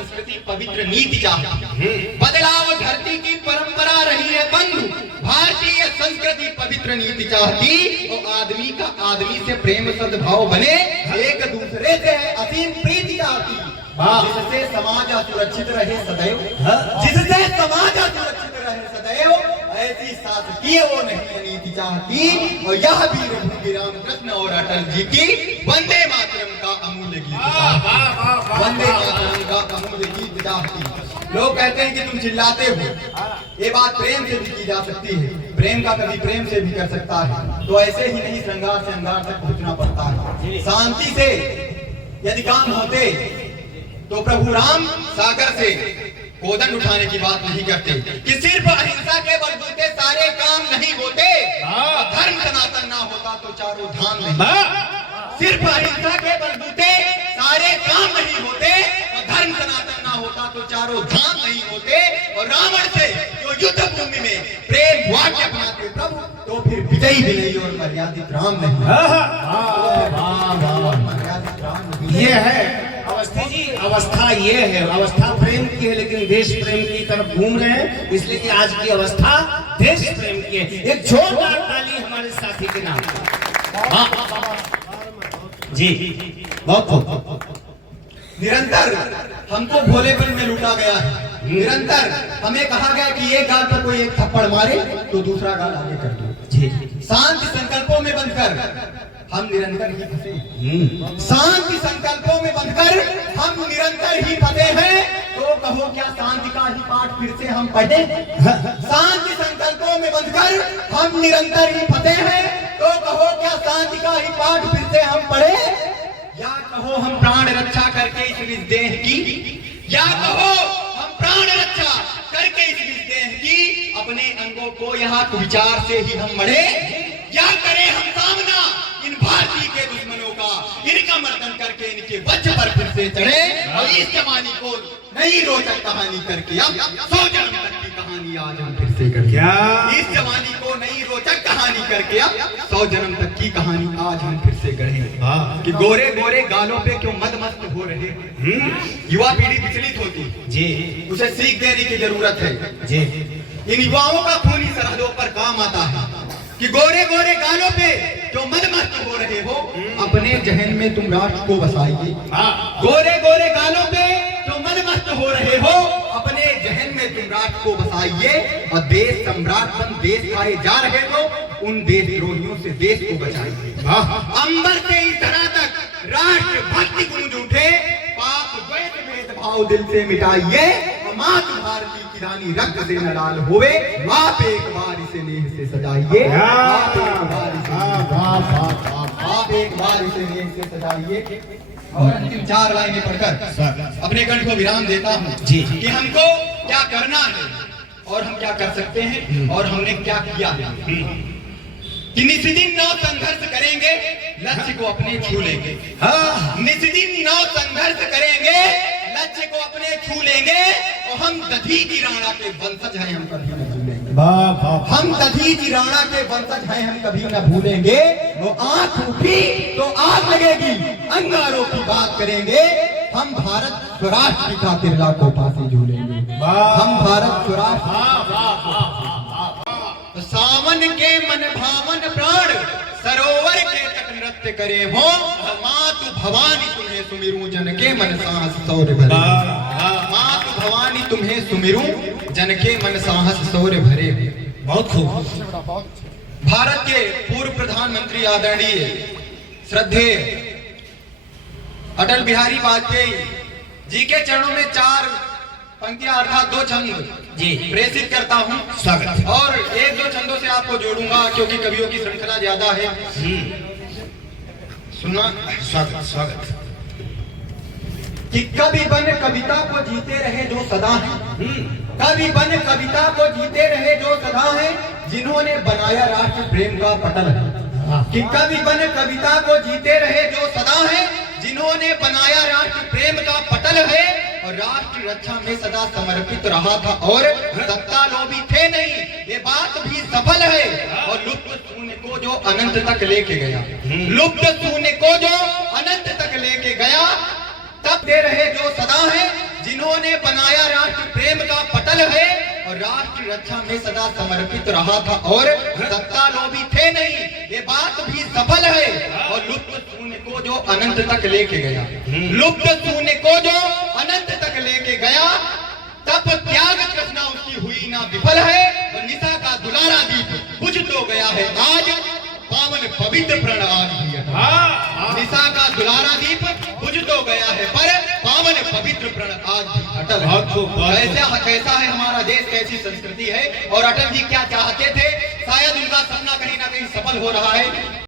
संस्कृति पवित्र नीति चाहती, बदलाव धरती की परंपरा रही है बंधु। भारतीय संस्कृति पवित्र नीति चाहती और आदमी का आदमी से प्रेम सद्भाव बने, एक दूसरे से असीम प्रीति चाहती, जिससे समाज सुरक्षित रहे सदैव, जिससे समाज सुरक्षित रहे सदैव, ऐसी शासकीय वो नहीं नीति चाहती। और यह वीर भूमि रामकृष्ण और अटल जी की वंदे मातरम का अमूल्य गीत, वंदे मातरम का अमूल्य गीत चाहती। लोग कहते हैं कि तुम चिल्लाते हो, ये बात प्रेम से भी की जा सकती है, प्रेम का कभी प्रेम से भी कर सकता है, तो ऐसे ही नहीं श्रृंगार से अंगार तक पहुंचना पड़ता है। शांति से यदि काम होते तो प्रभु राम सागर से कोदंड उठाने की बात नहीं करते कि सिर्फ अहिंसा के बलबूते सारे काम नहीं होते, धर्म सनातन ना होता तो चारों धाम नहीं, सिर्फ अहिंसा के बलबूते सारे काम नहीं होते, धर्म सनातन ना होता तो चारों धाम नहीं होते। और रावण से जो युद्ध भूमि में प्रेम वाक्य अपनाते प्रभु, तो फिर विजयी भी नहीं और मर्यादित राम नहीं। मर्यादित राम नहीं। ये है अवस्थी जी, अवस्था ये है, अवस्था प्रेम की है लेकिन देश प्रेम की तरफ घूम रहे हैं, इसलिए कि आज की अवस्था देश प्रेम की है। एक जोरदार ताली हमारे साथी के नाम जी। बहुत निरंतर हमको भोलेपन में लूटा गया है, निरंतर हमें कहा गया कि एक गाल पर कोई एक थप्पड़ मारे तो दूसरा गाल आगे कर दो जी। शांति संकल्पों में बंधकर हम निरंतर ही फंसे, शांति संकल्पों में बंधकर हम निरंतर ही फंसे हैं। तो कहो क्या शांति का ही पाठ फिर से हम पढ़े? शांति संकल्पों में बंधकर हम निरंतर ही फंसे हैं, तो कहो क्या शांति का ही पाठ फिर से हम पढ़े? या कहो हम प्राण रक्षा करके इस देह की, या कहो हम प्राण रक्षा करके इस देह की अपने अंगों को यहाँ विचार से ही हम मरे, या करें हम सामना इन भारतीय के दुश्मनों का, इनका मर्दन करके इनके वज्र पर फिर से चढ़े और इस जमाने को नई रोचक कहानी करके अब 100 जन्म तक की कहानी आज हम फिर से करें। इस जमाने को नई रोचक कहानी करके अब 100 जन्म तक की कहानी आज हम फिर से गढ़ेंगे कि गोरे गोरे गालों पे क्यों मद मस्त हो रहे हैं। युवा पीढ़ी विचलित होती जी, उसे सीख देने की जरूरत है जी। इन युवाओं का खूनी सरहदों पर काम आता है कि गोरे गोरे गालों पे जो मदमस्त हो रहे हो, अपने जहन में तुम राष्ट्र को बसाइए। गोरे गोरे गालों पे जो मदमस्त हो रहे हो, अपने जहन में तुम राष्ट्र को बसाइए। और देश सम्राट बन देश खाए जा रहे हो, उन देशद्रोहियों से देश को बचाइए। अंबर से इस धरा तक राष्ट्र भक्ति गूंज उठे, पाप द्वैत भेदभाव दिल से मिटाइए। मातृ भारती की रानी रक्त से न लाल होवे, आप एक बार इसे नेह से सजाइए। आप एक बार इसे नेह से सजाइए। और अंतिम 4 लाइनें पढ़कर अपने कंठ को विराम देता हूँ जी कि हमको क्या करना है और हम क्या कर सकते हैं और हमने क्या किया है। कि निस्दिन नौ संघर्ष करेंगे, लक्ष्य को अपने छू लेंगे। निस्दिन नौ संघर्ष करेंगे, लक्ष्य को अपने छू लेंगे। और हम दधीचि राणा के वंशज हैं, हम कभी न भूलेंगे। हम दधीचि राणा के वंशज हैं, हम कभी न भूलेंगे। वो आंख उठी तो आग लगेगी, अंगारों की बात करेंगे। हम भारत स्वराष्ट्र की खातिर लाखों फांसी झूलेंगे। हम भारत स्वराष्ट्र। सावन के मन भावन प्राण सरोवर के तट नृत्य करे हो, मातु भवानी तुम्हें सुमिरू जन के मन साहस शौर्य भरे। मातु भवानी तुम्हें सुमिरू जन के मन साहस शौर्य भरे। बहुत खूब। भारत के पूर्व प्रधानमंत्री आदरणीय श्रद्धेय अटल बिहारी वाजपेयी जी के चरणों में 4 पंक्तियां अर्थात 2 छंद जी प्रेषित करता हूँ। स्वागत। और 1-2 छंदों से आपको जोड़ूंगा क्योंकि कवियों की श्रृंखला ज्यादा है। सुनना। स्वागत स्वागत। कि कवि बन कविता को जीते रहे जो सदा है, कवि बन कविता को जीते रहे जो सदा है, जिन्होंने बनाया राष्ट्र प्रेम का पटल है। कि कवि बन कविता को जीते रहे जो सदा है, जिन्होंने बनाया राष्ट्र प्रेम का पटल है। और राष्ट्र रक्षा में सदा समर्पित रहा था और सत्ता लोभी थे नहीं, ये बात भी सफल है। और लुप्त शून्य को जो अनंत तक लेके गया, लुप्त शून्य को जो अनंत तक लेके गया, तब दे रहे जो सदा है, जिन्होंने बनाया राष्ट्र प्रेम का पटल है और राष्ट्र रक्षा में सदा समर्पित रहा था और सत्ता लोभी थे नहीं, ये बात भी सफल है। और लुप्त शून्य को जो अनंत तक लेके गया, लुप्त शून्य को जो अनंत तक लेके गया, तब त्याग तृष्णा उसकी हुई ना विफल है। और निशा का दुलारा दीप बुझ तो गया है आज, पावन पवित्र प्रण आज भी अटल। निशा का दुलारा दीप बुझ तो गया है पर पावन पवित्र प्रण आज भी अटल है। कैसा है हमारा देश, कैसी संस्कृति है। और अटल जी क्या चाहते थे, शायद उनका सपना कहीं ना कहीं सफल हो रहा है।